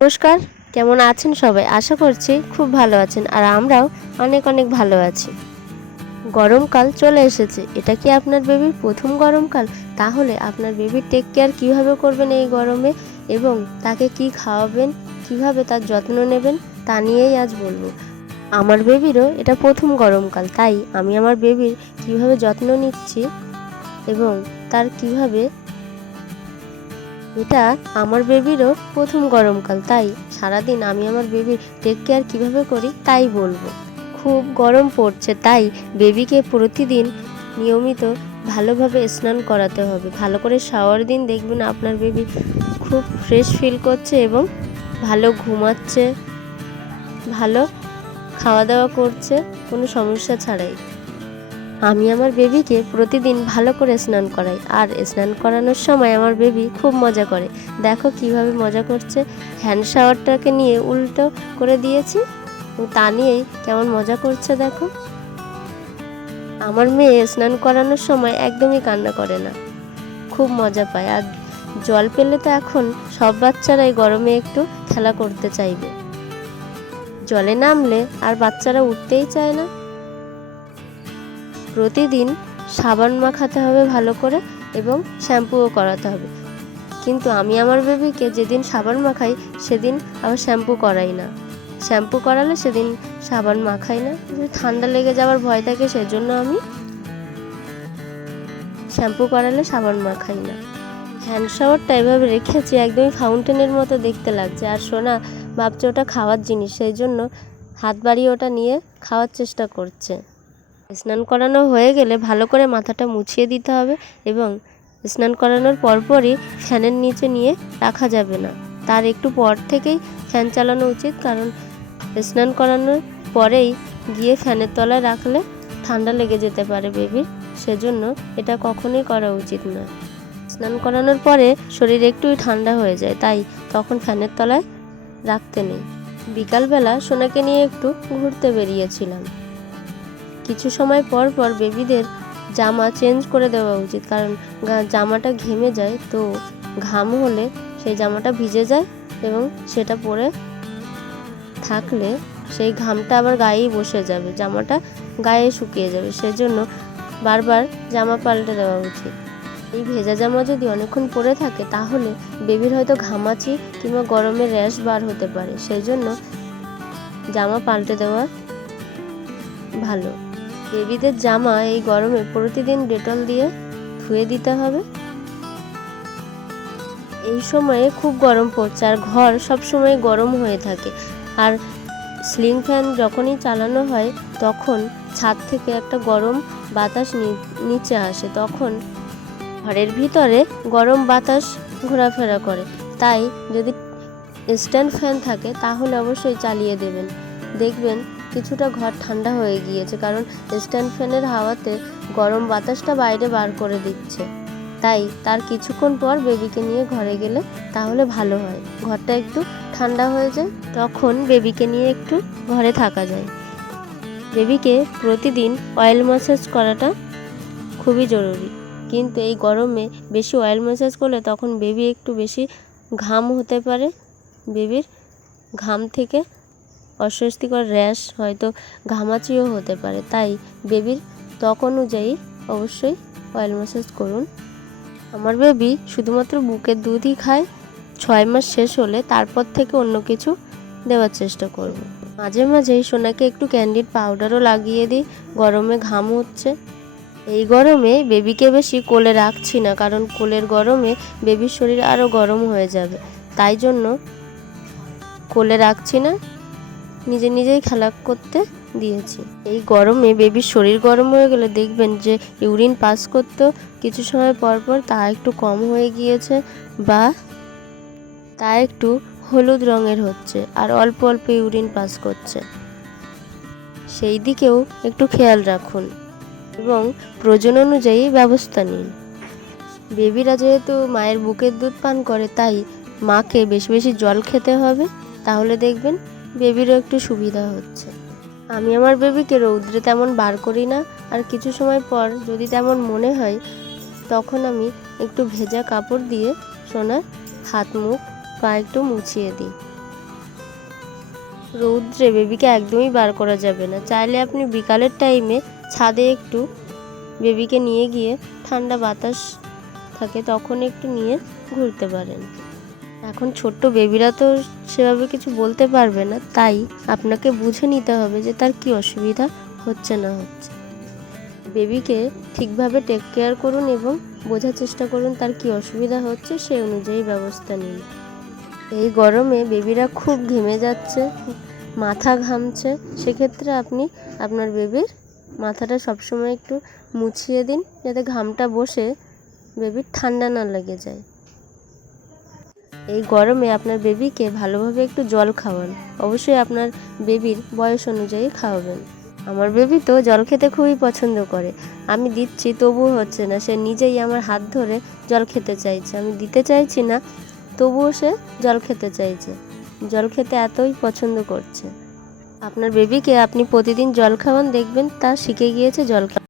নমস্কার, কেমন আছেন সবাই? আশা করছি খুব ভালো আছেন আর আমরাও অনেক অনেক ভালো আছি। গরমকাল চলে এসেছে। এটা কি আপনার বেবির প্রথম গরমকাল? তাহলে আপনার বেবির টেক কেয়ার কীভাবে করবেন এই গরমে এবং তাকে কি খাওয়াবেন, কিভাবে তার যত্ন নেবেন তা নিয়েই আজ বলবো। আমার বেবিরও এটা প্রথম গরমকাল, তাই আমি আমার বেবির কিভাবে যত্ন নিচ্ছি এবং তার কিভাবে এটা আমার বেবিরও প্রথম গরমকাল, তাই সারাদিন আমি আমার বেবির টেক কেয়ার কীভাবে করি তাই বলবো। খুব গরম পড়ছে, তাই বেবিকে প্রতিদিন নিয়মিত ভালোভাবে স্নান করাতে হবে। ভালো করে শাওয়ার দিন, দেখবেন আপনার বেবি খুব ফ্রেশ ফিল করছে এবং ভালো ঘুমাচ্ছে, ভালো খাওয়া দাওয়া করছে কোনো সমস্যা ছাড়াই। আমি আমার বেবিকে প্রতিদিন ভালো করে স্নান করাই, আর স্নান করানোর সময় আমার বেবি খুব মজা করে। দেখো কিভাবে মজা করছে। হ্যান্ড শাওয়ারটাকে নিয়ে উল্টো করে দিয়েছি, তা নিয়েই কেমন মজা করছে দেখো। আমার মেয়ে স্নান করানোর সময় একদমই কান্না করে না, খুব মজা পায়। আর জল পেলে তো এখন সব বাচ্চারাই গরমে একটু খেলা করতে চাইবে, জলে নামলে আর বাচ্চারা উঠতেই চায় না। প্রতিদিন সাবান মাখাতে হবে ভালো করে এবং শ্যাম্পুও করাতে হবে, কিন্তু আমি আমার বেবিকে যেদিন সাবান মাখাই সেদিন আবার শ্যাম্পু করাই না। শ্যাম্পু করালে সেদিন সাবান মাখাই না, ঠান্ডা লেগে যাওয়ার ভয় থাকে, সেজন্য আমি শ্যাম্পু করালে সাবান মাখাই না। হ্যান্ড শাওয়ারটা এভাবে রেখেছি, একদমই ফাউন্টেনের মতো দেখতে লাগছে। আর সোনা ভাবছে ওটা খাওয়ার জিনিস, সেই জন্য হাত বাড়িয়ে ওটা নিয়ে খাওয়ার চেষ্টা করছে। স্নান করানো হয়ে গেলে ভালো করে মাথাটা মুছিয়ে দিতে হবে এবং স্নান করানোর পরপরই ফ্যানের নিচে নিয়ে রাখা যাবে না, তার একটু পর থেকেই ফ্যান চালানো উচিত, কারণ স্নান করানোর পরেই গিয়ে ফ্যানের তলায় রাখলে ঠান্ডা লেগে যেতে পারে বেবির, সেজন্য এটা কখনোই করা উচিত নয়। স্নান করানোর পরে শরীর একটু ঠান্ডা হয়ে যায়, তাই তখন ফ্যানের তলায় রাখতে নেই। বিকালবেলা সোনাকে নিয়ে একটু ঘুরতে বেরিয়েছিলাম। কিছু সময় পর পর বেবিদের জামা চেঞ্জ করে দেওয়া উচিত, কারণ জামাটা ঘেমে যায়, তো ঘাম হলে সেই জামাটা ভিজে যায় এবং সেটা পরে থাকলে সেই ঘামটা আবার গায়েই বসে যাবে, জামাটা গায়ে শুকিয়ে যাবে, সেজন্য বারবার জামা পাল্টে দেওয়া উচিত। এই ভেজা জামা যদি অনেকক্ষণ পরে থাকে তাহলে বেবির হয়তো ঘামাচি কিংবা গরমের র্যাশ বার হতে পারে, সেই জন্য জামা পাল্টে দেওয়া ভালো। বেবিদের জামা এই গরমে প্রতিদিন ডেটল দিয়ে ধুয়ে দিতে হবে। এই সময়ে খুব গরম পড়ছে আর ঘর সব সময় গরম হয়ে থাকে, আর সিলিং ফ্যান যখনই চালানো হয় তখন ছাদ থেকে একটা গরম বাতাস নিচে আসে, তখন ঘরের ভিতরে গরম বাতাস ঘোরাফেরা করে। তাই যদি স্ট্যান্ড ফ্যান থাকে তাহলে অবশ্যই চালিয়ে দেবেন, দেখবেন কিছুটা ঘর ঠান্ডা হয়ে গিয়েছে, কারণ স্ট্যান্ড ফ্যানের হাওয়াতে গরম বাতাসটা বাইরে বার করে দিচ্ছে। তাই তার কিছুক্ষণ পর বেবিকে নিয়ে ঘরে গেলে তাহলে ভালো হয়, ঘরটা একটু ঠান্ডা হয়ে যায়, তখন বেবিকে নিয়ে একটু ঘরে থাকা যায়। বেবিকে প্রতিদিন অয়েল ম্যাসাজ করাটা খুবই জরুরি, কিন্তু এই গরমে বেশি অয়েল ম্যাসাজ করলে তখন বেবি একটু বেশি ঘাম হতে পারে, বেবির ঘাম থেকে অস্বস্তিকর র্যাশ, হয়তো ঘামাচিও হতে পারে, তাই বেবির ত্বক অনুযায়ী অবশ্যই অয়েল ম্যাসাজ করুন। আমার বেবি শুধুমাত্র বুকের দুধই খায়, 6 মাস শেষ হলে তারপর থেকে অন্য কিছু দেওয়ার চেষ্টা করব। মাঝে মাঝেই সোনাকে একটু ক্যান্ডিড পাউডারও লাগিয়ে দিই, গরমে ঘাম হচ্ছে। এই গরমে বেবিকে বেশি কোলে রাখছি না, কারণ কোলের গরমে বেবির শরীর আরও গরম হয়ে যাবে, তাই জন্য কোলে রাখছি না, নিজে নিজেই খেলা করতে দিয়েছি। এই গরমে বেবির শরীর গরম হয়ে গেলে দেখবেন যে ইউরিন পাস করতেও কিছু সময় পর পর তা একটু কম হয়ে গিয়েছে বা তা একটু হলুদ রঙের হচ্ছে আর অল্প অল্প ইউরিন পাস করছে, সেই দিকেও একটু খেয়াল রাখুন এবং প্রয়োজন অনুযায়ী ব্যবস্থা নিন। বেবিরা যেহেতু মায়ের বুকের দুধ পান করে, তাই মাকে বেশি বেশি জল খেতে হবে, তাহলে দেখবেন বেবিরও একটু সুবিধা হচ্ছে। আমি আমার বেবিকে রৌদ্রে তেমন বার করি না, আর কিছু সময় পর যদি তেমন মনে হয় তখন আমি একটু ভেজা কাপড় দিয়ে সোনার হাত মুখ পা একটু মুছিয়ে দিই, রৌদ্রে বেবিকে একদমই বার করা যাবে না। চাইলে আপনি বিকালের টাইমে ছাদে একটু বেবিকে নিয়ে গিয়ে, ঠান্ডা বাতাস থাকে তখন একটু নিয়ে ঘুরতে পারেন। এখন ছোট্ট বেবিরা তো সেভাবে কিছু বলতে পারবে না, তাই আপনাকে বুঝে নিতে হবে যে তার কি অসুবিধা হচ্ছে না হচ্ছে। বেবিকে ঠিকভাবে টেক কেয়ার করুন এবং বোঝার চেষ্টা করুন তার কি অসুবিধা হচ্ছে, সেই অনুযায়ী ব্যবস্থা নিন। এই গরমে বেবিরা খুব ঘেমে যাচ্ছে, মাথা ঘামছে, সেক্ষেত্রে আপনি আপনার বেবির মাথাটা সবসময় একটু মুছিয়ে দিন, যাতে ঘামটা বসে বেবির ঠান্ডা না লেগে যায়। এই গরমে আপনার বেবিকে ভালোভাবে একটু জল খাওয়ান। অবশ্যই আপনার বেবির বয়স অনুযায়ী খাওয়াবেন। আমার বেবি তো জল খেতে খুবই পছন্দ করে। আমি দিচ্ছি তবুও হচ্ছে না, সে নিজেই আমার হাত ধরে জল খেতে চাইছে। আমি দিতে চাইছি না, তবুও সে জল খেতে চাইছে। জল খেতে এতই পছন্দ করছে। আপনার বেবিকে আপনি প্রতিদিন জল খাওয়ান, দেখবেন তা শিখে গিয়েছে জল খাওয়া।